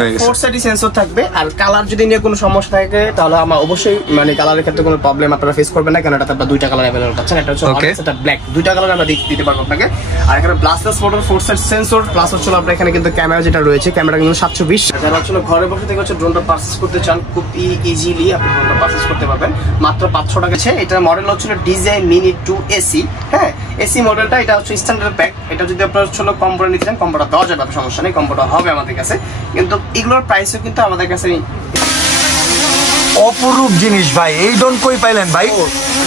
হয়ে গেছে। 4 সাইডি সেন্সর থাকবে। আর কালার যদি নিয়ে কোনো সমস্যা থাকে তাহলে আমরা অবশ্যই মানে কালারের ক্ষেত্রে কোনো প্রবলেম আপনারা ফেস করবেন না, কারণ এটাতে আপনারা দুইটা কালার अवेलेबल পাচ্ছেন। একটা হচ্ছে অরেঞ্জ, একটা ব্ল্যাক, দুইটা কালার আমরা দিতে পারবো আপনাকে। আর এখানে Blasters model 4 side sensor plus হচ্ছে আপনার এখানে কিন্তু ক্যামেরা যেটা রয়েছে, ক্যামেরা কিন্তু 720। যারা হচ্ছে ঘরে বসে থেকে হচ্ছে ড্রোনটা পারচেজ করতে চান খুব ইজিলি আপনি ড্রোনটা পারচেজ করতে পারবেন মাত্র 500 টাকা। এটার মডেল হচ্ছে ডিজাই মিনি 2 এসি। হ্যাঁ, এসি মডেলটা এটা হচ্ছে স্ট্যান্ডার্ড প্যাক। এটা যদি আপনারা হচ্ছে কম্বোটা নিতে চান কম্বোটা দেওয়া যাবে, সমস্যা নেই, কম্বোটা হবে আমাদের কাছে। কিন্তু এগুলোর প্রাইসও কিন্তু আমাদের কাছে অপরূপ জিনিস ভাই। এই ড্রোন কই পাইলেন ভাই?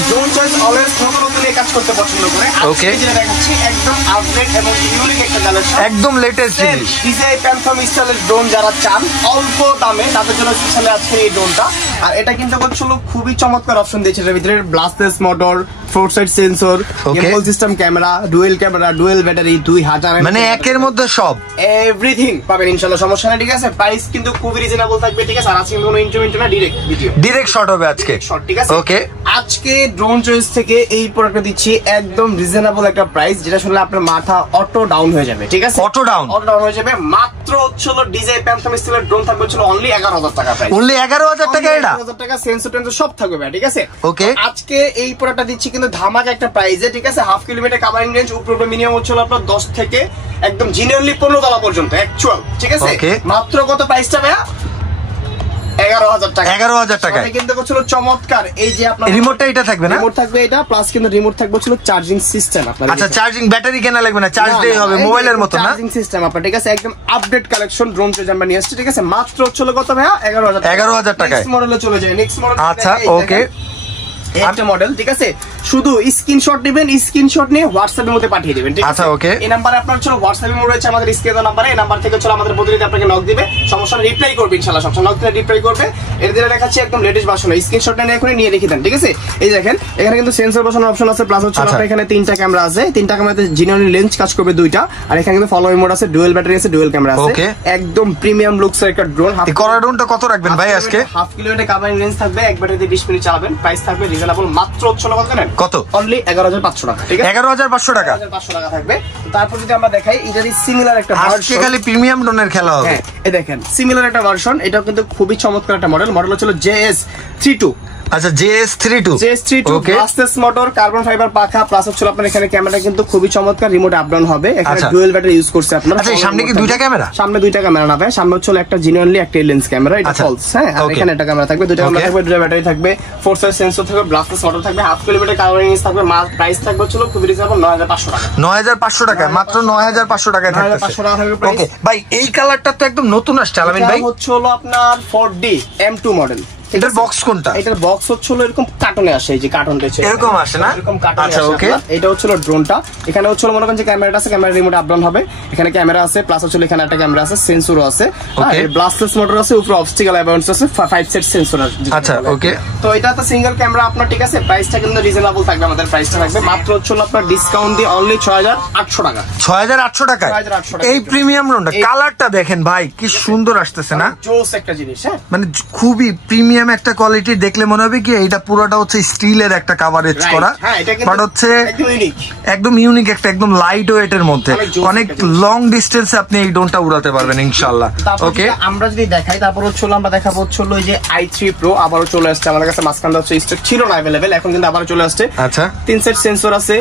ড্রোন চয়েস অলওয়েজ নতুন নিয়ে কাজ করতে পছন্দ করে। ওকে, যেটা দেখাচ্ছি একদম আপডেট এবং ইউনিক একটা কালেকশন, একদম লেটেস্ট জিনিস। ডিজাই প্যান্থম স্টাইলের ড্রোন যারা চান অল্প দামে তাদের জন্য স্পেশালি আছে এই ড্রোনটা। আর এটা কিন্তু হচ্ছিল খুবই চমৎকার অপশন দিয়েছে। এর ভিতরে Blasters motor, 4 side sensor, gimbal system camera, dual camera, dual battery, 2000 মানে একের মধ্যে সব এভরিথিং পাবেন ইনশাআল্লাহ, সমস্যা নেই। ঠিক আছে, প্রাইস কিন্তু খুবই রিজনেবল থাকবে। ঠিক আছে, আর আজকে কোনো ইন্টারভিউ না, ডাইরেক্ট ভিডিও, ডাইরেক্ট শট হবে আজকে। শট, ঠিক আছে। ওকে, আজকে ড্রোন চয়েস থেকে এই প্রোডাক্টটা দিচ্ছি একদম রিজনেবল একটা প্রাইস, যেটা শুনলে আপনার মাথা অটো ডাউন হয়ে যাবে। ঠিক আছে, অটো ডাউন হয়ে যাবে। মাত্র হচ্ছিল ডিজাই প্যান্থম স্টাইলের ড্রোন থাকবে হচ্ছিল অনলি 11000 টাকা প্রাইস। অনলি 11000 টাকা। এটা 11000 টাকা সেন্সর টেন্সর সব থাকবে ভাই। ঠিক আছে, ওকে। আজকে এই প্রোডাক্টটা দিচ্ছি কিন্তু ধামাকা একটা প্রাইসে। ঠিক আছে, হাফ কিলোমিটার কাভারিং রেঞ্জ, উপরে মিনিমাম হচ্ছিল আপনার 10 থেকে একদম জিনিয়ারলি 15 তলা পর্যন্ত অ্যাকচুয়াল। ঠিক আছে, মাত্র কত প্রাইসটা ভাইয়া? 11000 টাকা। 11000 টাকা কিন্তু হচ্ছিল চমৎকার। এই যে আপনার রিমোটটা এটা থাকবে না? রিমোট থাকবে এটা, প্লাস কিন্তু রিমোট থাকবে হচ্ছিল চার্জিং সিস্টেম আপনার। আচ্ছা, চার্জিং ব্যাটারি কেনা লাগবে না, চার্জ দিয়েই হবে মোবাইলের মতো না? চার্জিং সিস্টেম আপনার। ঠিক আছে, একদম আপডেট কালেকশন ড্রোন চয়েস আমরা নিয়ে আসছি। ঠিক আছে, মাত্র হচ্ছিল কত ভাইয়া? 11000 টাকা। নেক্সট মডেলে চলে যায়। নেক্সট মডেল, আচ্ছা ওকে, একটা মডেল। ঠিক আছে, শুধু স্ক্রিনশট নেবেন, স্ক্রিনশট নিয়ে হোয়াটসঅ্যাপের মধ্যে পাঠিয়ে দিবেন। ঠিক আছে, আচ্ছা ওকে। এই নাম্বারে আপনার চলো হোয়াটসঅ্যাপে মোড রয়েছে আমাদের স্ক্রিনে নাম্বারে। এই নাম্বার থেকে চলো আমাদের প্রতিনিধি আপনাকে নক দিবে, সমস্যা রিপ্লাই করবে ইনশাআল্লাহ। সবসময় নক দিলে রিপ্লাই করবে। এর দিকে দেখাচ্ছি একদম লেটেস্ট ভার্সন, স্ক্রিনশটটা নিয়ে এখনই নিয়ে রেখে দেন। ঠিক আছে, এই দেখেন এখানে কিন্তু সেন্সর বসানোর অপশন আছে, প্লাস হচ্ছে আপনার এখানে 3টা ক্যামেরা আছে। 3টা ক্যামেরাতে জিনিয়ারলি লেন্স কাজ করবে 2টা। আর এখানে কিন্তু ফলোইং মোড আছে, ডুয়াল ব্যাটারি আছে, ডুয়াল ক্যামেরা আছে। একদম প্রিমিয়াম লুকসের একটা ড্রোন। এই করা ড্রোনটা কত রাখবেন ভাই আজকে? হাফ কিলোমিটার কাভারিং রেঞ্জ থাকবে, এক ব্যাটারিতে 20 মিনিট চালাবেন। প্রাইস থাকবে রিজনেবল, মাত্র হচ্ছিল কত? অনলি 11500 টাকা। ঠিক আছে, 11500 টাকা। 11500 টাকা থাকবে। তারপর যদি আমরা দেখাই এটারই সিমিলার একটা ভার্সন, আজকে খালি প্রিমিয়াম ড্রোনের খেলা হবে। হ্যাঁ, এই দেখেন সিমিলার একটা ভার্সন, এটাও কিন্তু খুবই চমৎকার একটা মডেল। মডেল হচ্ছে JS32। আচ্ছা, JS32 Blasters motor, carbon fibre পাখা, প্লাস হচ্ছে আপনার এখানে ক্যামেরা কিন্তু খুবই চমৎকার, রিমোট আপ ডাউন হবে। এখানে ডুয়াল ব্যাটারি ইউজ করছে আপনারা। আচ্ছা, সামনে কি দুইটা ক্যামেরা? সামনে দুইটা ক্যামেরা না ভাই, সামনে হচ্ছে একটা জিনিয়ারলি একটা লেন্স ক্যামেরা, এটা ফলস। হ্যাঁ, আর এখানে একটা ক্যামেরা থাকবে, দুইটা ক্যামেরা থাকবে, দুইটা ব্যাটারি থাকবে, 4 সাইড সেন্সর থাকবে, ব্লাস্টার্স মোটর থাকবে, হাফ কিলোমিটার কাভারিং রেঞ্জ থাকবে। প্রাইস থাকবে হচ্ছে খুবই রিজনেবল, 9500 টাকা। 9500 টাকা, মাত্র 9500 টাকায় থাকবে। 9500 টাকা থাকবে প্রাইস। ওকে ভাই, এই কালারটা তো একদম নতুন আসছে আলামিন ভাই। এটা হচ্ছে আপনার 4D M2 মডেল। এটার বক্স কোনটা? এটার বক্স হচ্ছে এরকম কার্টুনে আসে, এই যে কার্টুন রয়েছে এরকম আসে না? এরকম কার্টুনে আচ্ছা আসে। ওকে, এটা হচ্ছে ড্রোনটা। এখানে হচ্ছে মনে করেন যে ক্যামেরাটা আছে, ক্যামেরা রিমোট আপ ডাউন হবে। এখানে ক্যামেরা আছে, প্লাস হচ্ছে এখানে একটা ক্যামেরা আছে, সেন্সরও আছে, আর ব্লাস্টার্স মোটর আছে, উপরে অবস্টিক্যাল অ্যাভারেন্স আছে, 5 সেট সেন্সর আছে। আচ্ছা ওকে, তো এটা তো সিঙ্গেল ক্যামেরা আপনার। ঠিক আছে, প্রাইসটা কিন্তু রিজনেবল থাকবে, আমাদের প্রাইসটা থাকবে মাত্র হচ্ছে আপনার ডিসকাউন্ট দিয়ে অনলি 6800 টাকা। 6800 টাকায় এই প্রিমিয়াম ড্রোনটা। কালারটা দেখেন ভাই, কি সুন্দর আসতেছে না? জোস একটা জিনিস। হ্যাঁ, মানে খুবই প্রিমিয়াম একটা কোয়ালিটি। দেখলে মনে হবে কি এটা পুরোটা হচ্ছে স্টিলের একটা কভারেজ করা, বাট হচ্ছে একদম ইউনিক একটা, একদম লাইট ওয়েটের মধ্যে অনেক লং ডিস্টেন্সে আপনি এই ড্রোনটা উড়াতে পারবেন ইনশাআল্লাহ। ওকে, আমরা যদি দেখাই তারপর হচ্ছে আমরা দেখাবো হচ্ছে ওই যে i3 Pro আবারও চলে আসছে আমাদের কাছে। মাঝখানটা হচ্ছে স্টক ছিল না अवेलेबल, এখন কিন্তু আবার চলে আসছে। আচ্ছা, 3 সেট সেন্সর আছে,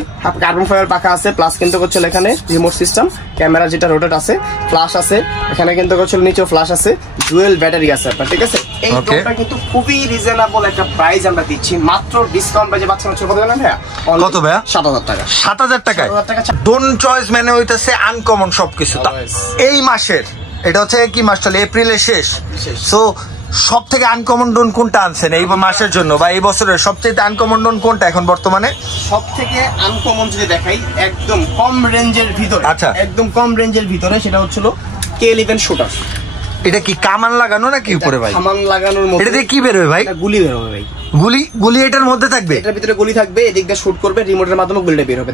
কার্বন ফাইবার পাখা আছে, প্লাস কিন্তু হচ্ছে এখানে রিমোট সিস্টেম, ক্যামেরা যেটা রোটেট আছে, ফ্ল্যাশ আছে, এখানে কিন্তু হচ্ছে নিচেও ফ্ল্যাশ আছে, ডুয়াল ব্যাটারি আছে আপনার। ঠিক আছে, এই ড্রোনটা কিন্তু খুবই রিজনেবল একটা প্রাইস আমরা দিচ্ছি, মাত্র ডিসকাউন্ট বাজে পাচ্ছেন হচ্ছে কত জানেন ভাইয়া? কত ভাইয়া? 7000 টাকা। 7000 টাকায় ড্রোন চয়েস মানে হইতাছে আনকমন সবকিছু। এই মাসের এটা হচ্ছে কি মাস চলে? এপ্রিলের শেষ। সো সব থেকে আনকমন ড্রোন কোনটা আনছেন এই মাসের জন্য বা এই বছরের সবচেয়ে আনকমন ড্রোন কোনটা এখন বর্তমানে? সব থেকে আনকমন যদি দেখাই একদম কম রেঞ্জের ভিতরে, আচ্ছা একদম কম রেঞ্জের ভিতরে, সেটা হচ্ছিল K11 শুটার। এটা কি কামান লাগানো নাকি উপরে ভাই? কামান লাগানোর মতো। এটা দিয়ে কি বের হবে ভাই? গুলি বের হবে ভাই। গুলি এটার মধ্যে থাকবে, এটার ভিতরে গুলি থাকবে, এদিক দিয়ে শুট করবে, রিমোটের মাধ্যমে গুলিটা বের হবে,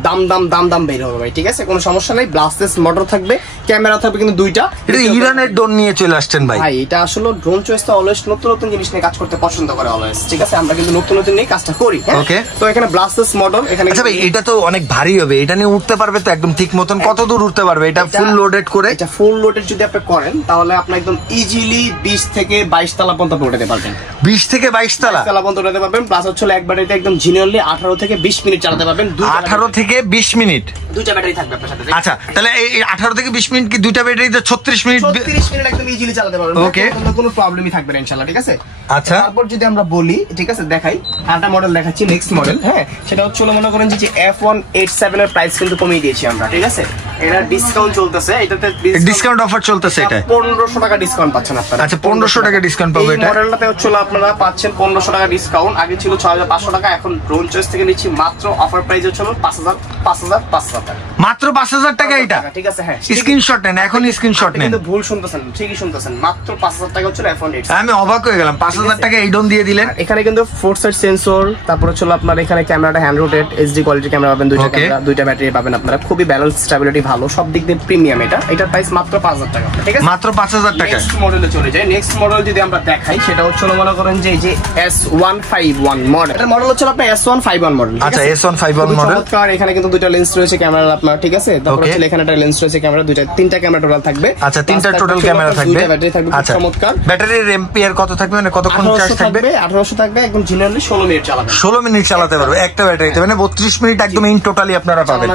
দাম বের হবে ভাই, ঠিক আছে, কোনো সমস্যা নাই। ব্লাস্টলেস মোটর থাকবে, ক্যামেরা থাকবে কিন্তু দুইটা। এটা ইরানের ড্রোন নিয়ে চলে আসছেন ভাই। ভাই এটা আসলে ড্রোন চয়েস তো অলওয়েজ নতুন জিনিস নিয়ে কাজ করতে পছন্দ করে অলওয়েজ, ঠিক আছে, আমরা কিন্তু নতুন নিয়ে কাজটা করি। ওকে, তো এখানে ব্লাস্টলেস মোটর এখানে। আচ্ছা ভাই এটা তো অনেক ভারী হবে, এটা নিয়ে উঠতে পারবে তো একদম ঠিক মতন? কত দূর উঠতে পারবে এটা ফুল লোডেড করে? এটা ফুল লোডেড যদি আপনি করেন তাহলে আপনি একদম ইজিলি 20 থেকে 22 তলা পর্যন্ত উঠাতে পারবেন। 20 থেকে 22 তলা পর্যন্ত উঠাতে পারবেন। প্লাস হচ্ছে একবারে একদম জেনুইনলি 18 থেকে 20 মিনিট চালাতে পারবেন। 18 থেকে 20 মিনিট দুইটা ব্যাটারি থাকবে আপনার সাথে। আচ্ছা তাহলে এই 18 থেকে 20 মিনিট কি দুইটা ব্যাটারিতে 36 মিনিট? 36 মিনিট একদম ইজিলি চালাতে পারবেন। ওকে, কোনো প্রবলেমই থাকবে না ইনশাআল্লাহ, ঠিক আছে। আচ্ছা তারপর যদি আমরা বলি, ঠিক আছে, দেখাই আরেকটা মডেল দেখাচ্ছি, নেক্সট মডেল। হ্যাঁ, সেটা হচ্ছে মনে করেন যে F187 এর প্রাইস কিন্তু কমিয়ে দিয়েছি আমরা, ঠিক আছে। এটা ডিসকাউন্ট চলতেছে, এটাতে ডিসকাউন্ট অফার চলতেছে, এটা 1500 টাকা ডিসকাউন্ট পাচ্ছেন আপনারা। আচ্ছা 1500 টাকা ডিসকাউন্ট পাবে এটা। এই মডেলটাতে হচ্ছে আপনারা পাচ্ছেন 1500 টাকা ডিসকাউন্ট, আগে ছিল 6500 টাকা, এখন ড্রোন চয়েস থেকে নিচ্ছি মাত্র অফার প্রাইস হচ্ছে 5000 টাকা, মাত্র 5000 টাকা এটা, ঠিক আছে। হ্যাঁ, স্ক্রিনশট নেন, এখন স্ক্রিনশট নেন, কিন্তু ভুল শুনতেছেন, ঠিকই শুনতেছেন, মাত্র 5000 টাকা হচ্ছে F187। আমি অবাক হয়ে গেলাম, 5000 টাকা এই ড্রোন দিয়ে দিলেন। এখানে কিন্তু 4 সাইড সেন্সর, তারপর হচ্ছে আপনার এখানে ক্যামেরাটা hand rotate HD quality camera পাবেন, দুইটা ক্যামেরা, দুইটা ব্যাটারি পাবেন আপনারা, খুবই ব্যালেন্স, স্টেবিলিটি ভালো, সব দিক দিয়ে প্রিমিয়াম। এটার প্রাইস মাত্র 5000 টাকা, ঠিক আছে, মাত্র 5000 টাকা। নেক্সট মডেলে চলে যাই। নেক্সট মডেল যদি আমরা দেখাই সেটা হচ্ছে মনে করেন যে এই যে S151 মডেল। এটা মডেল হচ্ছে আপনার S151 মডেল। আচ্ছা S151 মডেল, চমৎকার। এখানে কিন্তু দুইটা লেন্স রয়েছে ক্যামেরার আপনার, ঠিক আছে। তারপর হচ্ছে এখানে একটা লেন্স রয়েছে ক্যামেরা, তিনটা ক্যামেরা টোটাল থাকবে। আচ্ছা তিনটা টোটাল ক্যামেরা থাকবে, দুইটা ব্যাটারি থাকবে, আচ্ছা চমৎকার। ব্যাটারির এম্পিয়ার কত থাকবে, মানে কতক্ষণ চার্জ থাকবে? 1800 থাকবে, একদম জেনারেলি 16 মিনিট চালাবে, 16 মিনিট চালাতে পারবে একটা ব্যাটারিতে, মানে 32 মিনিট একদম ইন টোটালি আপনারা পাবেন।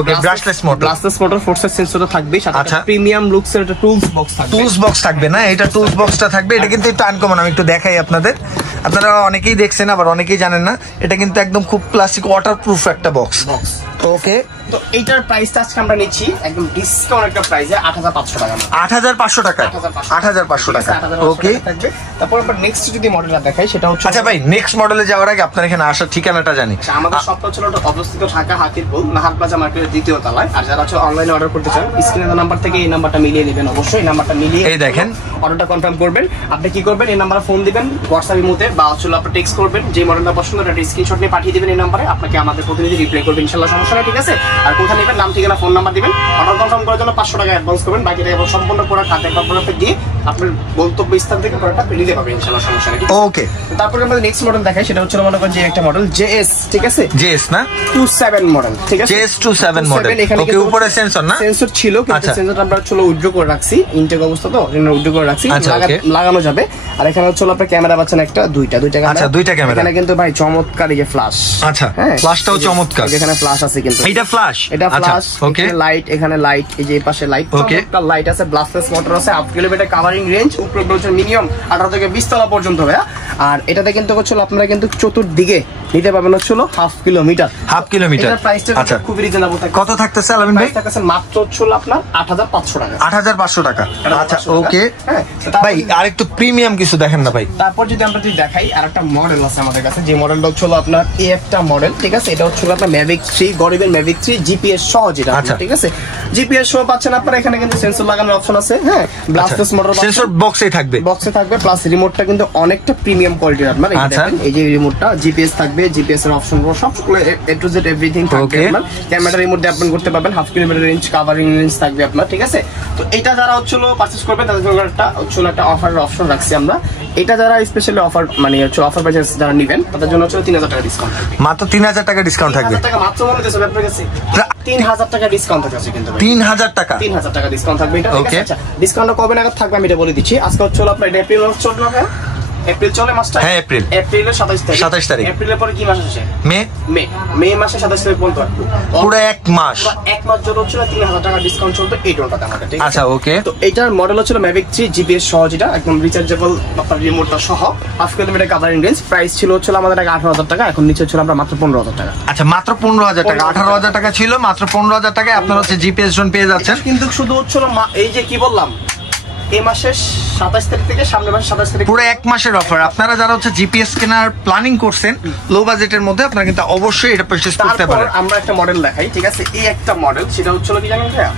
ওকে, ব্রাশলেস মোটর, ব্রাশলেস মোটর, ফোর্সের সেন্সর থাকবে, সাথে একটা প্রিমিয়াম লুকসের একটা টুলস বক্স থাকবে। টুলস বক্স থাকবে না, এটা টুলস বক্সটা থাকবে, এটা কিন্তু একটু আনকমন, আমি একটু দেখাই আপনাদের। আপনারা অনেকেই দেখছেন, আবার অনেকেই জানেন না, এটা কিন্তু একদম খুব ক্লাসিক ওয়াটারপ্রুফ একটা বক্স। ওকে, তো এইটার প্রাইসটা আজকে আমরা নিচ্ছি একদম ডিসকাউন্ট একটা প্রাইসে 8500 টাকা। 8500 টাকা, 8500 টাকা। ওকে, তারপর আমরা নেক্সট যদি মডেলটা দেখাই সেটা হচ্ছে। আচ্ছা ভাই, নেক্সট মডেলে যাওয়ার আগে আপনার এখানে আসার ঠিকানাটা জানি। আমাদের শপটা ছিল অবস্থিত ঢাকা হাতিরপুল নাহার প্লাজা মার্কেটের দ্বিতীয় তলায়। আর যারা হচ্ছে অনলাইনে অর্ডার করতে চান, স্ক্রিনের নাম্বার থেকে এই নাম্বারটা মিলিয়ে নেবেন, অবশ্যই এই নাম্বারটা মিলিয়ে এই দেখেন অর্ডারটা কনফার্ম করবেন। আপনি কি করবেন, এই নাম্বারে ফোন দিবেন, হোয়াটসঅ্যাপ ইমোতে বা হচ্ছে আপনি টেক্সট করবেন, যে মডেলটা পছন্দ একটা স্ক্রিনশট নিয়ে পাঠিয়ে দিবেন এই নাম্বারে, আপনাকে আমাদের প্রতিনিধি রিপ্লাই করবে, ইনশাআল্লাহ সমস্যা নেই, ঠিক আছে। আর কোথায় নেবেন, নাম ঠিকানা ফোন নাম্বার দিবেন, অর্ডার কনফার্ম করার জন্য 500 টাকা অ্যাডভান্স করবেন, বাকি টাকা সম্পূর্ণ প্রোডাক্ট হাতে প্রোডাক্ট দিয়ে আপনার গন্তব্য স্থান থেকে প্রোডাক্টটা নিতে পারবেন, ইনশাআল্লাহ সমস্যা নেই। ওকে, তারপরে আমরা নেক্সট মডেল দেখাই, সেটা হচ্ছে মনে করেন যে একটা মডেল JS, ঠিক আছে, JS না 27 মডেল, ঠিক আছে, JS27 মডেল। ওকে, উপরে সেন্সর না, সেন্সর ছিল, কিন্তু সেন্সরটা আমরা চলো উইথড্র করে রাখছি, ইনটেক অবস্থা তো জন্য উইথড্র করে রাখছি, লাগানো যাবে। আর এখানে হচ্ছে আপনার ক্যামেরা পাচ্ছেন একটা, দুইটা ক্যামেরা। আচ্ছা, দুইটা ক্যামেরা। এখানে কিন্তু ভাই চমৎকার এই যে ফ্ল্যাশ। আচ্ছা, ফ্ল্যাশটাও চমৎকার, এখানে ফ্ল্যাশ আছে কিন্তু, এটা ফ্ল্যাশ, এটা ফ্ল্যাশ। ওকে, লাইট, এখানে লাইট, এই যে এই পাশে লাইট, চমৎকার লাইট আছে, ব্লাস্টলেস মোটর আছে, 8 কিলোমিটার কভারিং রেঞ্জ, উপরে বলছে মিনিমাম 18 থেকে 20 তলা পর্যন্ত ভাইয়া। আর এটাতে কিন্তু হচ্ছে আপনারা কিন্তু চতুর্দিকে নিতে পারবেন হচ্ছে 1/2 কিলোমিটার। এটার প্রাইসটা খুবই রিজনেবল থাকে। কত থাকতেছে আলামিন ভাই? থাকতেছে মাত্র হচ্ছে আপনার 8500 টাকা। 8500 টাকা। আচ্ছা, ওকে ভাই, আরেকটু প্রিমিয়াম কিছু দেখেন না ভাই। তারপর যদি আমরা দেখাই, আরেকটা মডেল আছে আমাদের কাছে, যে মডেলটা হচ্ছে আপনার এই একটা মডেল, ঠিক আছে। এটা হচ্ছে আপনার Mavic 3, গরিবের Mavic 3 জিপিএস সহ, যেটা ঠিক আছে, জিপিএস সহ পাচ্ছেন আপনারা। এখানে কিন্তু সেন্সর লাগানোর অপশন আছে, হ্যাঁ, ব্লাস্টলেস মোটর সেন্সর বক্সে থাকবে, প্লাস রিমোটটা কিন্তু অনেকটা প্রিমিয়াম কোয়ালিটির আপনার। এই যে রিমোটটা জিপিএস থাকবে, জিপিএস এর অপশন সবগুলো এ টু জেড এভরিথিং থাকবে আপনার। ক্যামেরা রিমোট দিয়ে আপনি করতে পারবেন, 1/2 কিলোমিটার রেঞ্জ কভারিং রেঞ্জ থাকবে আপনার, ঠিক আছে। তো এটা যারা হচ্ছে পারচেজ করবে তাদের জন্য একটা অফারের অপশন রাখছি আমরা। এটা যারা স্পেশালি অফার, মানে হচ্ছে অফার প্রাইসে যারা নেবেন তাদের জন্য হচ্ছে 3000 টাকা ডিসকাউন্ট থাকবে, মাত্র 3000 টাকা ডিসকাউন্ট থাকবে। 3000 টাকা মাত্র মনে হচ্ছে আপনার কাছে 3000 টাকা ডিসকাউন্ট থাকছে কিন্তু 3000 টাকা, 3000 টাকা ডিসকাউন্ট থাকবে এটা, ঠিক আছে। আচ্ছা, ডিসকাউন্টটা কবে নাগাদ থাকবে আমি এটা বলে দিচ্ছি। আজকে হচ্ছে আপনার এটা এপ্রিল মাস চলবে না, এপ্রিল চলে মাসটা, হ্যাঁ এপ্রিলের 27 তারিখ। এপ্রিলের পরে কি মাস আসে? মে মাসে 27 তারিখ পর্যন্ত পুরো এক মাস জন্য হচ্ছে 3000 টাকা ডিসকাউন্ট চলবে এই ড্রোনটাতে আমাদের, ঠিক আছে। আচ্ছা, ওকে। তো এটার মডেল হচ্ছে Mavic 3 জিপিএস সহ, যেটা একদম রিচার্জেবল আপনার রিমোটটা সহ, 1/2 কিলোমিটার কভারিং রেঞ্জ। প্রাইস ছিল হচ্ছে আমাদের আগে 18000 টাকা, এখন নিচে হচ্ছে আমরা মাত্র 15000 টাকা। আচ্ছা, মাত্র 15000 টাকা, 18000 টাকা ছিল, মাত্র 15000 টাকায় আপনারা হচ্ছে জিপিএস ড্রোন পেয়ে যাচ্ছেন। কিন্তু শুধু হচ্ছে এই যে কি বললাম, এই মাসের 27 তারিখ থেকে সামনের মাসের 27 তারিখ পুরো এক মাসের অফার। আপনারা যারা হচ্ছে জিপিএস কেনার প্ল্যানিং করছেন লো বাজেটের মধ্যে, আপনারা কিন্তু অবশ্যই এটা পারচেজ করতে পারেন। আমরা একটা মডেল দেখাই, ঠিক আছে। এই একটা মডেল, সেটা হচ্ছে কি জানেন ভাইয়া,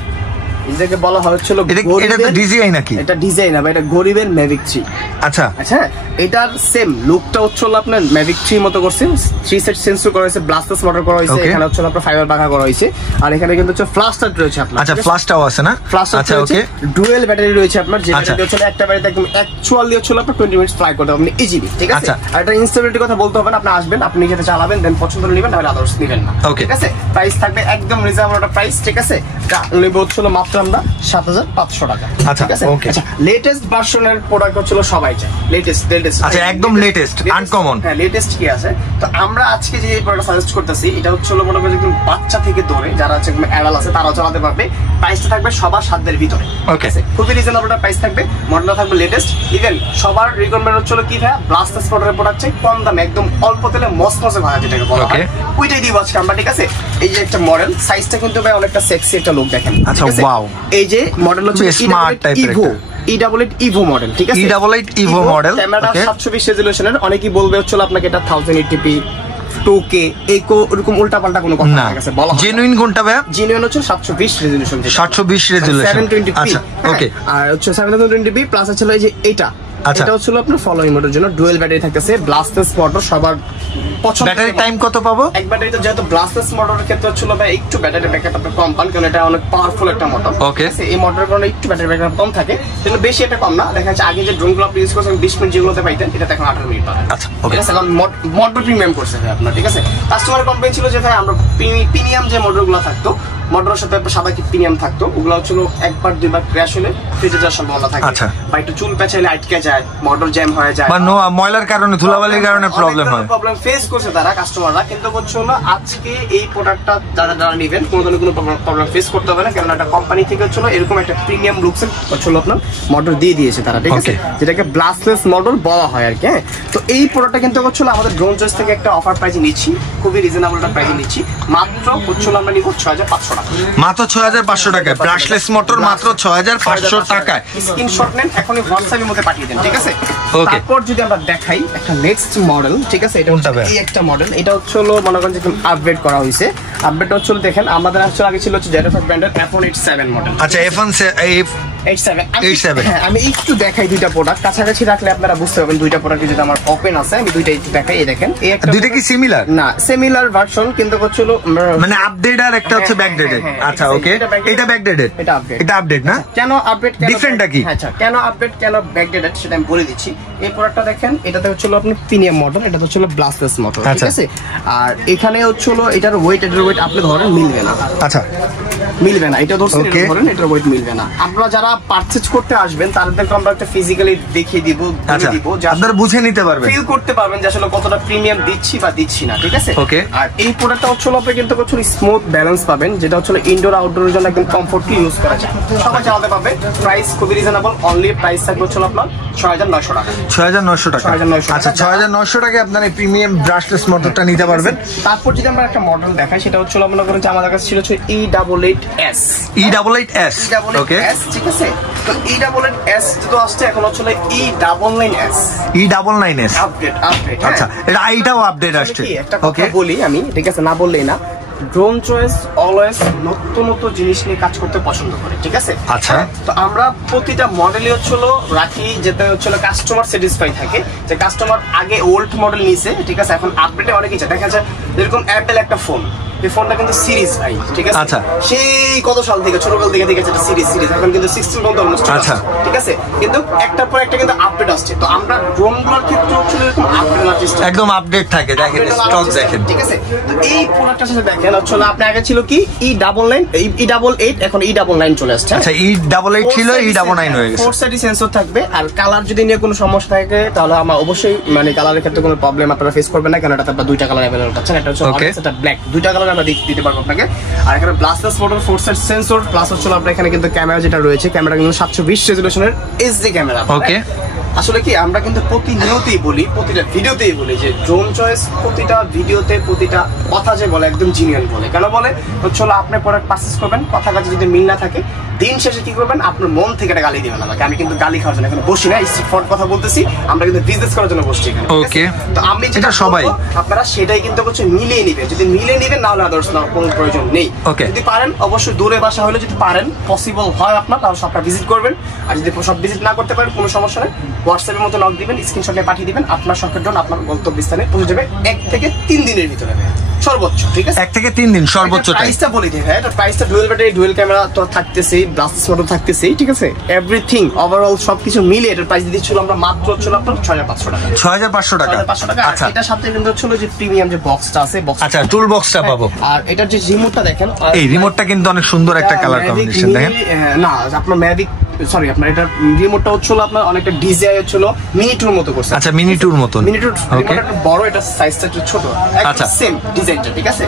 এটাকে বলা হচ্ছিল এটা তো ডিজাইন নাকি? এটা ডিজাইন না, এটা গরিবের ম্যাভিক 3। আচ্ছা আচ্ছা, এটার সেম লুকটা হচ্ছিল আপনার ম্যাভিক 3 মতো করছে, 3 সেট সেন্সর করা হয়েছে, ব্লাস্টার্স মোটর করা হয়েছে, এখানে হচ্ছে আপনার ফাইবার বাঁকা করা হয়েছে, আর এখানে কিন্তু হচ্ছে ফ্লাস্টার রয়েছে আপনার। আচ্ছা, ফ্লাশটাও আছে না? আচ্ছা, ওকে। ডুয়েল ব্যাটারি রয়েছে আপনার, যে ব্যাটারি হচ্ছে একটা ব্যাটারিতে একদম অ্যাকচুয়ালি হচ্ছে আপনার 20 মিনিটস ফ্লাই করতে পারবেন ইজিলি, ঠিক আছে? আর এটা ইনস্টেবিলিটি কথা বলতে হবে না, আপনি আসবেন, আপনি নিজে চালাবেন, দেন পছন্দ হলে নেবেন, নাহলে আদার্স নেবেন না, ঠিক আছে? প্রাইস থাকবে একদম রিজনেবল একটা প্রাইস, ঠিক আছে? এটা নেব হচ্ছিল মাত্র আমরা 7500 টাকা। ঠিক আছে, ওকে। আচ্ছা, লেটেস্ট ভার্সনের প্রোডাক্ট হচ্ছিল সবাই চায়, লেটেস্ট। আচ্ছা, একদম লেটেস্ট, আনকমন। হ্যাঁ, লেটেস্ট কি আছে? তো আমরা আজকে যে প্রোডাক্ট সাজেস্ট করতেছি, এটা হচ্ছিল মনে করেন একদম বাচ্চা থেকে ধরে যারা হচ্ছে অ্যাডাল্ট আছে তারাও চালাতে পারবে। প্রাইসটা থাকবে সবার সাধ্যের ভিতরে, ঠিক আছে? খুবই রিজনেবল একটা প্রাইস থাকবে, মডেলটা থাকবে লেটেস্ট। ইভেন সবার রিকমেন্ড হচ্ছিল কি ভাই, ব্লাস্টার্স মোটরের প্রোডাক্ট চাই কম দামে, একদম অল্প তেলে মসমসে ভাঙা যেটাকে বলা হয়, ওইটাই দিব আজকে আমরা, ঠিক আছে? এই যে একটা মডেল, সাইজটা কিন্তু ভাই অনেকটা সেক্সি একটা লুক দেখেন। আচ্ছা, ওয়াও। এই যে মডেল হচ্ছে স্মার্ট টাইপের একটা E88 Evo মডেল, ঠিক আছে? E88 Evo model, camera 720 রেজোলিউশনের। অনেকেই বলবে হচ্ছিল আপনাকে এটা 1080p 2K এরকম উল্টা পাল্টা কোনো কথা না, আছে বলা হয়। জেনুইন কোনটা ভাই? জেনুইন হচ্ছে 720 রেজোলিউশন, 720 রেজোলিউশন। 720p। আচ্ছা, ওকে। আর হচ্ছে 720p প্লাস আছে এই যে এটা আচ্ছা, এটা হচ্ছে আপনার ফলোইং মোটর জন্য ডুয়েল ব্যাটারি থাকতেছে, ব্লাস্টার্স মোটর সবার পছন্দ। ব্যাটারি টাইম কত পাবো? এক ব্যাটারিতে যেহেতু ব্লাস্টার্স মোটরের ক্ষেত্রে হচ্ছিল ভাই একটু ব্যাটারি ব্যাকআপটা কম পান, কারণ এটা অনেক পাওয়ারফুল একটা মোটর, ওকে। এই মোটরের কারণে একটু ব্যাটারি ব্যাকআপ কম থাকে, কিন্তু বেশি এটা কম না। দেখা যাচ্ছে আগে যে ড্রোনগুলো আপনি ইউজ করছেন 20 মিনিট যেগুলোতে পাইতেন, এটা এখন 18 মিনিট পাবেন। আচ্ছা, ওকে। এখন মোটর প্রিমিয়াম করছে ভাই আপনার, ঠিক আছে? কাস্টমার কমপ্লেইন ছিল যে ভাই আমরা প্রিমিয়াম যে মোটরগুলো থাকতো, মোটরের সাথে সাদা কি প্রিমিয়াম থাকতো, ওগুলো হচ্ছিল একবার দুইবার ক্র্যাশ হলে ফ্রিজে যাওয়ার সম্ভাবনা থাকে, বা একটু চুল পেঁচাইলে আটকে যায়, মোটর জ্যাম হয়ে যায়, বা ময়লার কারণে ধুলাবালির কারণে প্রবলেম হয়, প্রবলেম ফেস করছে তারা কাস্টমাররা। কিন্তু হচ্ছিল আজকে এই প্রোডাক্টটা যারা নেবেন কোনো ধরনের কোনো প্রবলেম ফেস করতে হবে না, কারণ একটা কোম্পানি থেকে হচ্ছিল এরকম একটা প্রিমিয়াম লুকস হচ্ছিল আপনার মোটর দিয়ে দিয়েছে তারা, ঠিক আছে? যেটাকে ব্লাস্টলেস মোটর বলা হয় আর কি। হ্যাঁ, তো এই প্রোডাক্টটা কিন্তু হচ্ছিল আমাদের ড্রোন চয়েস থেকে একটা অফার প্রাইসে নিচ্ছি, খুবই রিজনেবল একটা প্রাইসে নিচ্ছি, মাত্র হচ্ছিল আমরা নিব 6500 টাকা, মাত্র 6500 টাকায় ব্রাশলেস মোটর, মাত্র 6500 টাকায়। স্ক্রিনশট নেন, এখনই হোয়াটসঅ্যাপের মধ্যে পাঠিয়ে দেন, ঠিক আছে? তারপর যদি আমরা দেখাই একটা নেক্সট মডেল, ঠিক আছে? এটা হচ্ছে এই একটা মডেল, এটা হচ্ছিল মনে করেন যে আপডেট করা হয়েছে। আপডেট হচ্ছিল দেখেন, আমাদের আসলে আগে ছিল হচ্ছে জেড5 ব্র্যান্ডের F187 মডেল। আচ্ছা, F187। হ্যাঁ, আমি একটু দেখাই দুইটা প্রোডাক্ট কাছাকাছি রাখলে আপনারা বুঝতে পারবেন দুইটা প্রোডাক্ট যদি আমার ওপেন আছে, আমি দুইটা একটু দেখাই। এই দেখেন, এই একটা দুইটা কি সিমিলার? না, সিমিলার ভার্সন, কিন্তু হচ্ছিল মানে আপডেট আর একটা হচ্ছে ব্যাকডেটেড। আচ্ছা, ওকে। এটা ব্যাকডেটেড, এটা আপডেট না? কেন আপডেট, ডিফারেন্টটা কি? আচ্ছা, কেন আপডেট কেন ব্যাকডেটেড সেটা আমি বলে দিচ্ছি। এই প্রোডাক্টটা দেখেন, এটাতে হচ্ছিল আপনি প্রিমিয়াম মডেল, এটা হচ্ছিল ব্লাস্টার্স মোটর, ঠিক আছে? আর এখানে হচ্ছিল এটার ওয়েট আপনি ধরেন মিলবে না। আচ্ছা, মিলবে না, এটা ধরছেন ধরেন এটার ওয়েট মিলবে না। আপনারা যারা পারচেজ করতে আসবেন তাদেরকে আমরা একটা ফিজিক্যালি দেখিয়ে দিব, আপনারা বুঝে নিতে পারবেন, ফিল করতে পারবেন যে আসলে কতটা প্রিমিয়াম দিচ্ছি বা দিচ্ছি না, ঠিক আছে? ওকে। আর এই প্রোডাক্টটা হচ্ছিল আপনি কিন্তু হচ্ছিল স্মুথ ব্যালেন্স পাবেন, যেটা হচ্ছিল ইনডোর আউটডোরের জন্য একদম কমফোর্টলি ইউজ করা যায়, সবাই চালাতে পারবে। প্রাইস খুবই রিজনেবল, অনলি প্রাইস থাকবে হচ্ছিল আপনার 6900 টাকা। 6900 টাকা। আচ্ছা, 6900 টাকায় আপনারা এই প্রিমিয়াম ব্রাশলেস মোটরটা নিতে পারবেন। তারপর যদি আমরা একটা মডেল দেখাই, সেটা হচ্ছিল মনে করেন যে আমাদের কাছে ছিল হচ্ছে E88S। E88S, ওকে, ঠিক আছে? তো E88S তো আসছে, এখন হচ্ছে E99S। E99S update. আচ্ছা, এটাও আপডেট আসছে। একটা কথা বলি আমি, ঠিক আছে? না বললেই না, ড্রোন চয়েস অলওয়েজ নতুন নতুন জিনিস নিয়ে কাজ করতে পছন্দ করে, ঠিক আছে? আচ্ছা, তো আমরা প্রতিটা মডেলই হচ্ছিল রাখি যেটা হচ্ছিল কাস্টমার স্যাটিসফাই থাকে, যে কাস্টমার আগে ওল্ড মডেল নিছে, ঠিক আছে? এখন আপডেটে অনেক কিছু দেখা যায়, যেরকম অ্যাপেল একটা ফোন, এই ফোনটা কিন্তু সিরিজ ভাই, ঠিক আছে? আচ্ছা, সেই কত সাল থেকে ছোটবেলা থেকে দেখেছে এটা সিরিজ, এখন কিন্তু 16 পর্যন্ত অলমোস্ট। আচ্ছা, ঠিক আছে? কিন্তু একটার পর একটা কিন্তু আপডেট আসছে। তো আমরা ড্রোনগুলোর ক্ষেত্রে হচ্ছিল এরকম আপডেট আনার চেষ্টা, একদম আপডেট থাকে, দেখেন স্টক দেখেন, ঠিক আছে? তো এই প্রোডাক্টটার সাথে দেখেন হচ্ছিল আপনি আগে ছিল কি E88, এখন E99 চলে আসছে। আচ্ছা, E88 ছিল, E99 হয়ে গেছে। 4 সাইডি সেন্সর থাকবে। আর কালার যদি নিয়ে কোনো সমস্যা থাকে তাহলে আমরা অবশ্যই মানে কালারের ক্ষেত্রে কোনো প্রবলেম আপনারা ফেস করবেন না, কারণ এটা আপনারা দুইটা কালার अवेलेबल পাচ্ছেন, এটা হচ্ছে অরেঞ্জ, এটা ব্ল্যাক, দুইটা কালার আমরা দিতে পারবো আপনাকে। আর এখানে Blasters motor 4 side sensor plus হচ্ছে আপনার এখানে কিন্তু ক্যামেরা যেটা রয়েছে, ক্যামেরা কিন্তু 720 রেজোলিউশনের এইচডি ক্যামেরা। ওকে, আসলে কি আমরা কিন্তু প্রতিনিয়তই বলি, প্রতিটা ভিডিওতেই বলি যে ড্রোন চয়েস প্রতিটা ভিডিওতে প্রতিটা কথা যে বলে একদম জিনিয়ান বলে। কেন বলে হচ্ছে আপনি প্রোডাক্ট পারচেজ করবেন, কথা কাজে যদি মিল না থাকে, দিন শেষে কি করবেন, আপনার মন থেকে একটা গালি দিবেন আমাকে। আমি কিন্তু গালি খাওয়ার জন্য এখানে বসি না, ফট কথা বলতেছি, আমরা কিন্তু বিজনেস করার জন্য বসছি এখানে। ওকে, তো আমি যেটা সবাই আপনারা সেটাই কিন্তু হচ্ছে মিলিয়ে নেবেন, যদি মিলিয়ে নেবেন না তাহলে আদার্স না কোনো প্রয়োজন নেই। যদি পারেন অবশ্যই দূরে বাসা হলে যদি পারেন পসিবল হয় আপনার তাহলে সবটা ভিজিট করবেন, আর যদি সব ভিজিট না করতে পারেন কোনো সমস্যা নেই, হোয়াটসঅ্যাপের মতো নক দিবেন, স্ক্রিনশটে পাঠিয়ে দিবেন, আপনার শখের ড্রোন আপনার গন্তব্যস্থানে পৌঁছে যাবে 1 থেকে 3 দিনের ভিতরে সর্বোচ্চ। ঠিক আছে, 1 থেকে 3 দিন সর্বোচ্চ। প্রাইসটা বলি দিই ভাই, এটা প্রাইসটা ডুয়েল ব্যাটারি ডুয়েল ক্যামেরা তো থাকতেছেই, ব্লাস্টার মোটর থাকতেছেই, ঠিক আছে, এভরিথিং ওভারঅল সবকিছু মিলে এটার প্রাইস দিচ্ছিল আমরা মাত্র হচ্ছিল আপনার 6500 টাকা। 6500 টাকা। আচ্ছা, এটার সাথে কিন্তু হচ্ছিল যে প্রিমিয়াম যে বক্সটা আছে, বক্স, আচ্ছা টুল বক্সটা পাবো। আর এটার যে রিমোটটা দেখেন, এই রিমোটটা কিন্তু অনেক সুন্দর একটা কালার কম্বিনেশন দেখেন। না আপনার ম্যাভিক সরি আপনার এটা রিমোটটা হচ্ছিল আপনার অনেকটা ডিজাই হচ্ছিল মিনি টুর মতো করছে। আচ্ছা মিনি টুর মতন, মিনি টুর রিমোটটা বড়, এটা সাইজটা একটু ছোট, আচ্ছা সেম ডিজাইনটা, ঠিক আছে।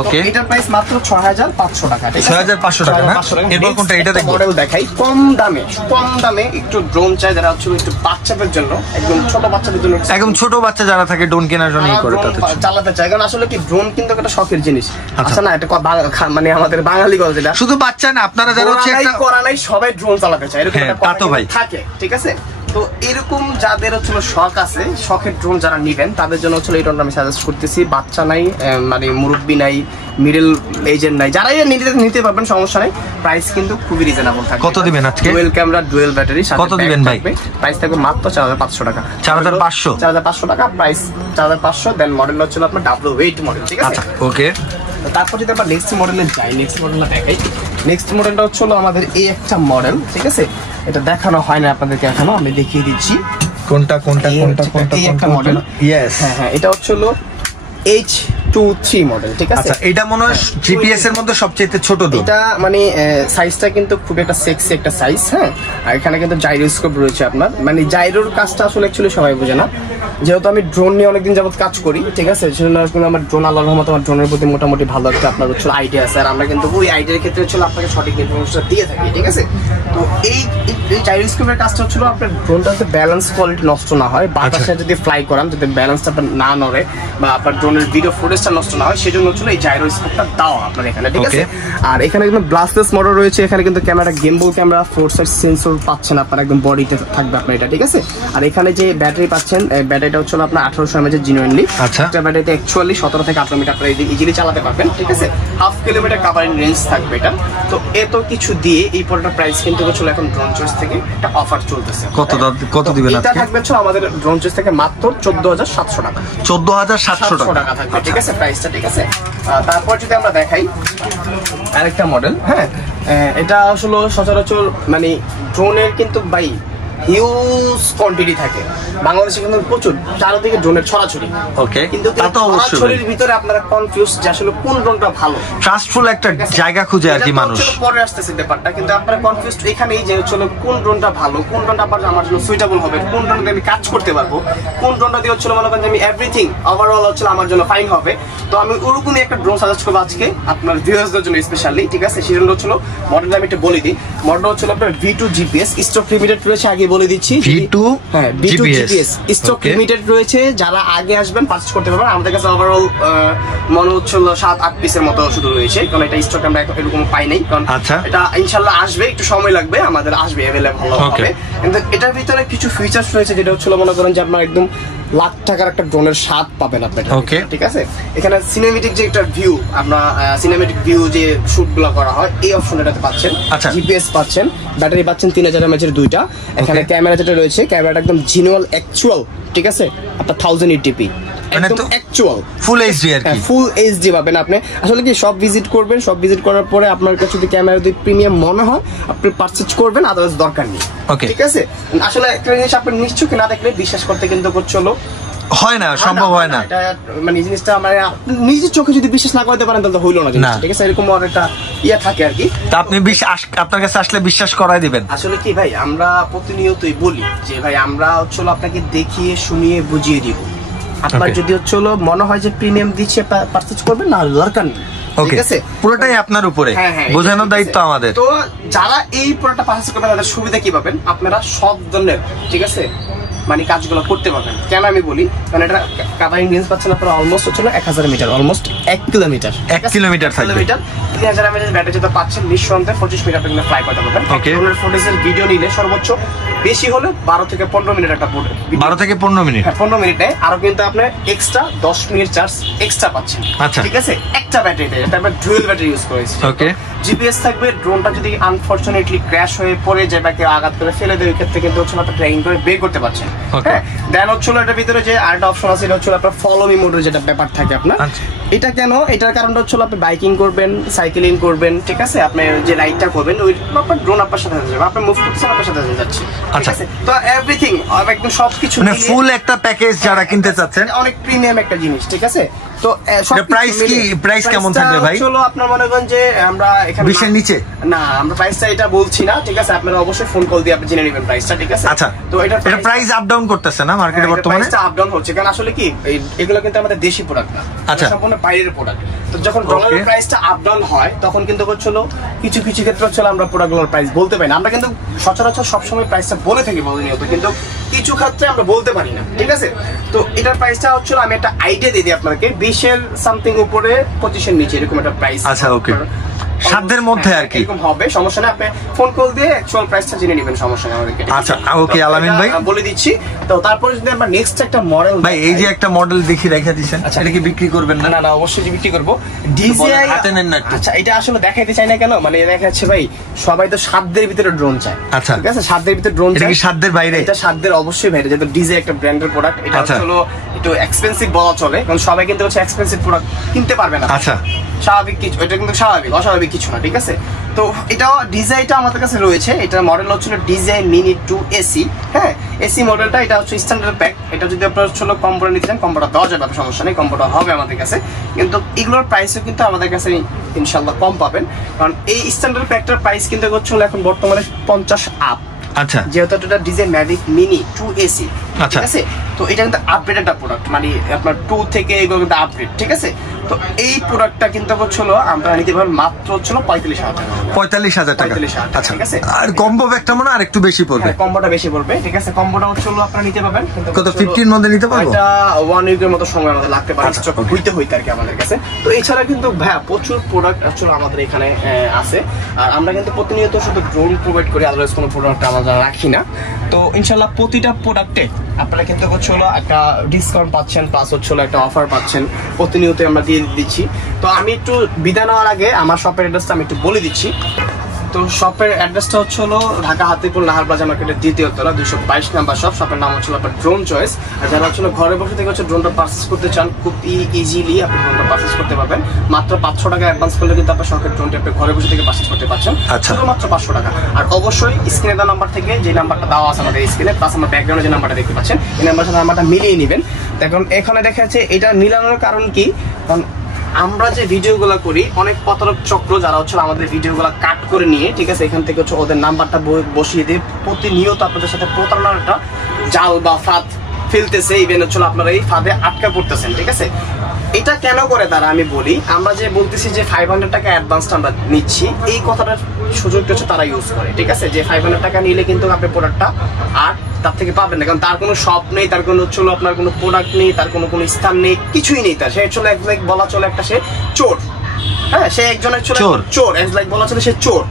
ওকে, এটার প্রাইস মাত্র 6500 টাকা। 6500 টাকা না? এরপর কোনটা? এটা দেখো মডেল দেখাই কম দামে একটু ড্রোন চাই যারা হচ্ছে একটু বাচ্চাদের জন্য, একদম ছোট বাচ্চাদের জন্য, একদম ছোট বাচ্চা যারা থাকে ড্রোন কেনার জন্য করে তাদের চালাতে চায়, কারণ আসলে কি ড্রোন কিন্তু একটা শখের জিনিস। আচ্ছা না, এটা মানে আমাদের বাঙালি কথা, যেটা শুধু বাচ্চা না, আপনারা যারা হচ্ছে একটা করা নাই সবাই ড্রোন চালাতে চায়, এরকম একটা ভাই থাকে, ঠিক আছে। তো এরকম যাদের হচ্ছে শখ আছে, শখের ড্রোন যারা নিবেন তাদের জন্য হচ্ছে এই ড্রোনটা আমি সাজেস্ট করতেছি। বাচ্চা নাই, মানে মুরব্বী নাই, মিডল এজের নাই, যারাই নিতে পারবেন সমস্যা নাই। প্রাইস কিন্তু খুবই রিজনেবল থাকবে। কত দিবেন আজকে? ডুয়েল ক্যামেরা ডুয়েল ব্যাটারি, কত দিবেন ভাই? প্রাইস থাকবে মাত্র 4500 টাকা। 4500 টাকা প্রাইস, 4500। দেন মডেল হচ্ছে আপনার W8 মডেল, ঠিক আছে। ওকে, তারপর যদি আমরা নেক্সট মডেলে যাই, নেক্সট মডেলটা দেখাই। নেক্সট মডেলটা হচ্ছে আমাদের এই একটা মডেল, ঠিক আছে, এটা দেখানো হয় না আপনাদেরকে এখনো, আমি দেখিয়ে দিচ্ছি। কোনটা এই একটা মডেল, ইয়েস, হ্যাঁ এটা হচ্ছে H23 মডেল, ঠিক আছে। আচ্ছা, এটা মনে হয় জিপিএস এর মধ্যে সবচেয়ে ছোট ড্রোন। এটা মানে সাইজটা কিন্তু খুব একটা সেক্সি একটা সাইজ, হ্যাঁ। আর এখানে কিন্তু জাইরোস্কোপ রয়েছে আপনার, মানে জাইরোর কাজটা আসলে অ্যাকচুয়ালি সবাই বোঝে না, যেহেতু আমি ড্রোন নিয়ে অনেকদিন যাবত কাজ করি, ঠিক আছে, সেজন্য আমার ড্রোন আল্লাহর রহমতে আমার ড্রোনের প্রতি মোটামুটি ভালো একটা আপনার হচ্ছে আইডিয়া আছে, আর আমরা কিন্তু ওই আইডিয়ার ক্ষেত্রে হচ্ছে আপনাকে সঠিক ইনফরমেশনটা দিয়ে থাকি, ঠিক আছে। তো এই জাইরোস্কোপের কাজটা হচ্ছে আপনার ড্রোনটাতে ব্যালেন্স কোয়ালিটি নষ্ট না হয়, বাতাসে যদি ফ্লাই করান যদি ব্যালেন্সটা না নড়ে বা আপনার ড্রোনের ভিডিও ফুটেজটা নষ্ট না হয়, সেজন্য হচ্ছে এই জাইরোস্কোপটা দাও আপনার এখানে, ঠিক আছে। আর এখানে কিন্তু ব্লাস্টলেস মোটর রয়েছে, এখানে কিন্তু ক্যামেরা গেমবল ক্যামেরা, 4 সাইড সেন্সর পাচ্ছেন আপনার, একদম বডিতে থাকবে আপনার এটা, ঠিক আছে। আর এখানে যে ব্যাটারি পাচ্ছেন, ব্যাটারিটা হচ্ছে আপনার 1800 mAh জেনুইনলি। একটা ব্যাটারিতে অ্যাকচুয়ালি 17 থেকে 18 মিনিট আপনারা ইজিলি চালাতে পারবেন, ঠিক আছে। 1/2 কিলোমিটার কাভারিং রেঞ্জ থাকবে এটা। তো এত কিছু দিয়ে এই পড়াটা প্রাইস কিন্তু হচ্ছে এখন ড্রোন চয়েস থেকে একটা অফার চলতেছে। কত দিবেন আজকে? এটা থাকবে হচ্ছে আমাদের ড্রোন চয়েস থেকে মাত্র 14700 টাকা। 14700 টাকা থাকবে, ঠিক আছে প্রাইসটা, ঠিক আছে। তারপর যদি আমরা দেখাই আরেকটা মডেল, হ্যাঁ, এটা আসলে সচরাচর মানে ড্রোনের কিন্তু ভাই হিউজ কোয়ান্টিটি থাকে বাংলাদেশে, কিন্তু প্রচুর চারদিকে ড্রোনের ছড়াছড়ি। ওকে, কিন্তু তা তো অবশ্যই ছড়াছড়ির ভিতরে আপনারা কনফিউজ যে আসলে কোন ড্রোনটা ভালো, ট্রাস্টফুল একটা জায়গা খুঁজে আর কি মানুষ। পরে আসতেছে ব্যাপারটা, কিন্তু আপনারা কনফিউজ এখানেই যে হচ্ছে কোন ড্রোনটা ভালো, কোন ড্রোনটা আমার জন্য সুইটেবল হবে, কোন ড্রোনটা আমি কাজ করতে পারবো, কোন ড্রোনটা দিয়ে হচ্ছে মনে করেন যে আমি এভরিথিং ওভারঅল হচ্ছে আমার জন্য ফাইন হবে। তো আমি ওরকমই একটা ড্রোন সাজেস্ট করবো আজকে আপনার ভিউয়ার্সদের জন্য স্পেশালি, ঠিক আছে। সেজন্য হচ্ছে মডেলটা আমি একটু বলে দিই। মডেল হচ্ছে আপনার V2 GPS, স্টক লিমিটেড রয়েছে, আগে বলে দিচ্ছি। V2 GPS স্টক লিমিটেড রয়েছে, যারা আগে আসবেন পারচেজ করতে পারবেন। আমাদের কাছে ওভারঅল মনে হচ্ছে 7-8 পিসের মতো শুধু রয়েছে, কারণ এটা স্টক আমরা এরকম পাই নাই, কারণ এটা ইনশাআল্লাহ আসবে, একটু সময় লাগবে, আমাদের আসবে अवेलेबल হবে। কিন্তু এটার ভিতরে কিছু ফিচারস রয়েছে যেটা হচ্ছে মনে করেন যে আপনার একদম লাখ টাকার একটা ড্রোনের স্বাদ পাবেন আপনি, ঠিক আছে। এখানে সিনেমেটিক যে একটা ভিউ, আপনার সিনেমেটিক ভিউ যে শুটগুলো করা হয় এই অপশনটাতে পাচ্ছেন, জিপিএস পাচ্ছেন, ব্যাটারি পাচ্ছেন 3000 mAh দুইটা। এখানে ক্যামেরা যেটা রয়েছে, ক্যামেরাটা একদম জিনুয়াল অ্যাকচুয়াল, ঠিক আছে, আপনার 1080p একদম অ্যাকচুয়াল ফুল এইচডি আর কি, ফুল এইচডি পাবেন আপনি। আসলে কি সব ভিজিট করবেন, সব ভিজিট করার পরে আপনার কাছে যদি ক্যামেরা যদি প্রিমিয়াম মনে হয় আপনি পারচেজ করবেন, আদারওয়াইজ দরকার নেই, ঠিক আছে। আসলে একটা জিনিস আপনি নিশ্চয় না দেখলে বিশ্বাস করতে কিন্তু চলো হয় না, সম্ভব হয় না। এটা মানে জিনিসটা মানে নিজের চোখে যদি বিশ্বাস না করতে পারেন তাহলে হইলো না, ঠিক আছে। এরকম আর একটা ইয়া থাকে আর কি। তা আপনি আপনার কাছে আসলে বিশ্বাস করাই দিবেন। আসলে কি ভাই, আমরা প্রতিনিয়তই বলি যে ভাই আমরা হচ্ছে আপনাকে দেখিয়ে শুনিয়ে বুঝিয়ে দিব। আপনার যদি হচ্ছে মনে হয় যে প্রিমিয়াম দিচ্ছে পারচেজ করবেন, না দরকার নেই, ঠিক আছে। পুরোটাই আপনার উপরে, বোঝানোর দায়িত্ব আমাদের। তো যারা এই প্রোডাক্টটা পারচেজ করবেন তাদের সুবিধা কি পাবেন, আপনারা সব ধরনের, ঠিক আছে, মানে কাজগুলো করতে পারবেন। কেন আমি বলি, কারণ এটা কাভারিং রেঞ্জ পাচ্ছেন আপনারা অলমোস্ট হচ্ছে 1000 মিটার, অলমোস্ট 1 কিলোমিটার, 1 কিলোমিটার থাকবে। 3000 mAh ব্যাটারি যেটা পাচ্ছেন নিঃসন্দেহে 25 মিনিট আপনি ফ্লাই করতে পারবেন। ড্রোনের ফুটেজের ভিডিও নিলে সর্বোচ্চ বেশি হলে 12 থেকে 15 মিনিট একটা 12 থেকে 15 মিনিট, হ্যাঁ 15 মিনিটে। আরো কিন্তু আপনি এক্সট্রা 10 মিনিট চার্জ এক্সট্রা পাচ্ছেন, ঠিক আছে, একটা ব্যাটারিতে। এটা আমরা ডুয়াল ব্যাটারি ইউজ করেছি। ওকে, জিপিএস থাকবে। ড্রোনটা যদি আনফরচুনেটলি ক্র্যাশ হয়ে পড়ে যায় বা কেউ আঘাত করে ফেলে দেয়, ওই ক্ষেত্রে কিন্তু হচ্ছে আপনি ট্র্যাকিং করে বের করতে পারছেন। হ্যাঁ, দেন হচ্ছে এটার ভিতরে যে আরেকটা অপশন আছে, এটা হচ্ছে আপনার ফলো মি মোডের যেটা ব্যাপার থাকে আপনার। এটা কেন? এটার কারণটা হচ্ছে আপনি বাইকিং করবেন, সাইকেলিং করবেন, ঠিক আছে, আপনি যে রাইডটা করবেন ওই আপনার ড্রোন আপনার সাথে যাবে, আপনি মুভ করতেছেন আপনার সাথে যাচ্ছে, ঠিক আছে। তো এভরিথিং একদম সবকিছু মানে ফুল একটা প্যাকেজ যারা কিনতে চাচ্ছেন, অনেক প্রিমিয়াম একটা জিনিস, ঠিক আছে। তো প্রাইস কি, প্রাইস কেমন থাকবে ভাই? চলো আপনার মনে করেন যে আমরা এখানে 20 এর নিচে না, আমরা প্রাইসটা এটা বলছি না, ঠিক আছে। আপনারা অবশ্যই ফোন কল দিয়ে আপনি জেনে নেবেন প্রাইসটা, ঠিক আছে। আচ্ছা, তো এটা প্রাইস আপ ডাউন করতেছে না মার্কেটে বর্তমানে? প্রাইসটা আপ ডাউন হচ্ছে কারণ আসলে কি এগুলো কিন্তু আমাদের দেশি প্রোডাক্ট না, আচ্ছা, সম্পূর্ণ বাইরের প্রোডাক্ট। তো যখন ডলারের প্রাইসটা আপ ডাউন হয় তখন কিন্তু হচ্ছিল কিছু কিছু ক্ষেত্রে হচ্ছে আমরা প্রোডাক্টগুলোর প্রাইস বলতে পারি না। আমরা কিন্তু সচরাচর সবসময় প্রাইসটা বলে থাকি প্রতিনিয়ত, কিন্তু কিছু ক্ষেত্রে আমরা বলতে পারি না, ঠিক আছে। তো এটার প্রাইসটা হচ্ছিল, আমি একটা আইডিয়া দিয়ে দিই আপনাকে, 20 এর সামথিং উপরে 25 এর নিচে এরকম একটা প্রাইস। আচ্ছা, ওকে, সাধ্যের মধ্যে আর কি এরকম হবে, সমস্যা নেই। আপনি ফোন কল দিয়ে অ্যাকচুয়াল প্রাইসটা জেনে নেবেন, সমস্যা নেই আমাদেরকে। আচ্ছা, ওকে আলামিন ভাই বলে দিচ্ছি। তো তারপরে যদি আমরা নেক্সট একটা মডেল, ভাই এই যে একটা মডেল দেখি রেখে দিয়েছেন, এটা কি বিক্রি করবেন না? না না, অবশ্যই বিক্রি করব। ডিজিআই হাতে নেন না। আচ্ছা, এটা আসলে দেখাইতে চাই না কেন, মানে দেখা যাচ্ছে ভাই সবাই তো সাধ্যের ভিতরে ড্রোন চায়, আচ্ছা, ঠিক আছে, সাধ্যের ভিতরে ড্রোন চায়। এটা কি সাধ্যের বাইরে? এটা সাধ্যের অবশ্যই বাইরে, যেহেতু ডিজিআই একটা ব্র্যান্ডের প্রোডাক্ট। এটা হলো একটু এক্সপেন্সিভ বলা চলে, কারণ সবাই কিন্তু হচ্ছে এক্সপেন্সিভ প্রোডাক্ট কিনতে পারবে না। আচ্ছা, স্বাভাবিক কিছু, এটা কিন্তু স্বাভাবিক, অস্বাভাবিক কিছু না, ঠিক আছে। তো এটাও ডিজাইনটা আমাদের কাছে রয়েছে। এটার মডেল হচ্ছিল ডিজাই মিনি 2 এসি। হ্যাঁ, এসি মডেলটা, এটা হচ্ছে স্ট্যান্ডার্ড প্যাক। এটা যদি আপনার হচ্ছিল কম্বোটা নিতে চান, কম্বোটা দেওয়া যাবে, সমস্যা নেই, কম্বোটা হবে আমাদের কাছে। কিন্তু এগুলোর প্রাইসও কিন্তু আমাদের কাছে ইনশাল্লাহ কম পাবেন, কারণ এই স্ট্যান্ডার্ড প্যাকটার প্রাইস কিন্তু হচ্ছিল এখন বর্তমানে 50 আপ। আচ্ছা, যেহেতু এটা ডিজাই ম্যাভিক মিনি 2 এসি, আচ্ছা, ঠিক আছে। তো এটা কিন্তু আপডেট একটা প্রোডাক্ট, মানে আপনার 2 থেকে এগুলো কিন্তু আপডেট, ঠিক আছে। তো এই প্রোডাক্টটা কিন্তু হচ্ছিল আমরা নিতে পারবো মাত্র হচ্ছিল 45,000 টাকা। 45,000 টাকা, আচ্ছা, ঠিক আছে। আর কম্বো ব্যাগটা মনে আর একটু বেশি পড়বে? কম্বোটা বেশি পড়বে, ঠিক আছে। কম্বোটা হচ্ছিল আপনারা নিতে পারবেন কত, 15 মধ্যে নিতে পারবো? এটা 1 উইকের মতো সময় আমাদের লাগতে পারে, স্টক হইতে আর কি আমাদের কাছে। তো এছাড়া কিন্তু ভাই প্রচুর প্রোডাক্ট আসলে আমাদের এখানে আছে, আর আমরা কিন্তু প্রতিনিয়ত শুধু ড্রোন প্রোভাইড করি, আদারওয়াইজ কোনো প্রোডাক্ট আমরা রাখি না। তো ইনশাআল্লাহ প্রতিটা প্রোডাক্টে আপনারা কিন্তু হচ্ছিল একটা ডিসকাউন্ট পাচ্ছেন, প্লাস হচ্ছিল একটা অফার পাচ্ছেন, প্রতিনিয়ত আমরা দিয়ে দিচ্ছি। তো আমি একটু বিদায় নেওয়ার আগে আমার শপের অ্যাড্রেসটা আমি একটু বলে দিচ্ছি। তো শপের অ্যাড্রেসটা হচ্ছে হলো ঢাকা হাতিপুর নাহার প্লাজা মার্কেটের 2য় তলা 222 নাম্বার শপ। শপের নাম হচ্ছে আপনার ড্রোন চয়েস। আর যারা হচ্ছে ঘরে বসে থেকে হচ্ছে ড্রোনটা পারচেস করতে চান, খুব ইজিলি আপনি ড্রোনটা পারচেস করতে পারবেন। মাত্র 500 টাকা অ্যাডভান্স করলে কিন্তু আপনার শখের ড্রোনটা আপনি ঘরে বসে থেকে পারচেস করতে পারছেন, শুধুমাত্র 500 টাকা। আর অবশ্যই স্ক্রিনে দেওয়া নাম্বার থেকে, যে নাম্বারটা দেওয়া আছে আমাদের স্ক্রিনে, প্লাস আমার ব্যাকগ্রাউন্ডে যে নাম্বারটা দেখতে পাচ্ছেন, এই নাম্বারের সাথে নাম্বারটা মিলিয়ে নেবেন। এখন এখানে দেখা যাচ্ছে এটা মিলানোর কারণ কি, কারণ আমরা যে ভিডিওগুলো করি অনেক প্রতারক চক্র যারা হচ্ছে আমাদের ভিডিওগুলো কাট করে নিয়ে, ঠিক আছে, এখান থেকে হচ্ছে ওদের নাম্বারটা বসিয়ে দিয়ে প্রতিনিয়ত আপনাদের সাথে প্রতারণার একটা জাল বা ফাঁদ ফেলতেছে। ইভেন হচ্ছে আপনারা এই ফাঁদে আটকা পড়তেছেন, ঠিক আছে। এটা কেন করে তারা, আমি বলি, আমরা যে বলতেছি যে 500 টাকা অ্যাডভান্সটা আমরা নিচ্ছি, এই কথাটার সুযোগটা হচ্ছে তারা ইউজ করে, ঠিক আছে। যে 500 টাকা নিলে কিন্তু আপনি প্রোডাক্টটা আর তার থেকে পাবেন না, কারণ তার কোনো শপ নেই, তার কোনো হচ্ছিল আপনার কোনো প্রোডাক্ট নেই, তার কোনো স্থান নেই, কিছুই নেই তার। সে হচ্ছিল এক বলা চলে একটা সে চোর। হ্যাঁ, সে একজনের চোর, বলা চলে সে চোর,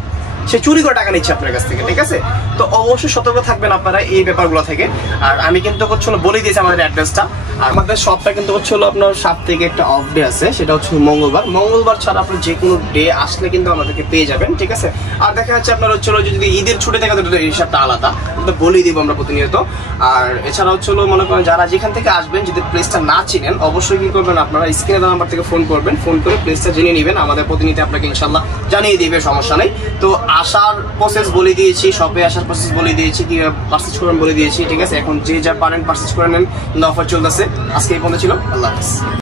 সে চুরি করে টাকা নিচ্ছে আপনার কাছ থেকে, ঠিক আছে। তো অবশ্যই সতর্ক থাকবেন আপনারা এই ব্যাপারগুলো থেকে। আর আমি কিন্তু হচ্ছিল বলে দিয়েছি আমাদের অ্যাড্রেসটা। আর আমাদের শপটা কিন্তু হচ্ছিল আপনার সপ্তাহে একটা অফ ডে আছে, সেটা হচ্ছে মঙ্গলবার ছাড়া আপনি যে কোনো ডে আসলে কিন্তু আমাদেরকে পেয়ে যাবেন, ঠিক আছে। আর দেখা যাচ্ছে আপনার হচ্ছিল যদি ঈদের ছুটি থাকে তাহলে এই হিসাবটা আলাদা, কিন্তু বলেই দিব আমরা প্রতিনিয়ত। আর এছাড়া হচ্ছিল মনে করেন যারা যেখান থেকে আসবেন, যদি প্লেসটা না চিনেন, অবশ্যই কি করবেন আপনারা স্ক্রিনে দেওয়া নাম্বার থেকে ফোন করবেন, ফোন করে প্লেসটা জেনে নেবেন। আমাদের প্রতিনিধি আপনাকে ইনশাল্লাহ জানিয়ে দিবে, সমস্যা নেই। তো আসার প্রসেস বলে দিয়েছি, শপে আসার প্রসেস বলে দিয়েছি, কি পারচেজ করবেন বলে দিয়েছি, ঠিক আছে। এখন যে যা পারেন পারচেজ করে নেন, অফার চলতেছে। আজকে এই পর্যন্ত ছিল, আল্লাহ হাফেজ।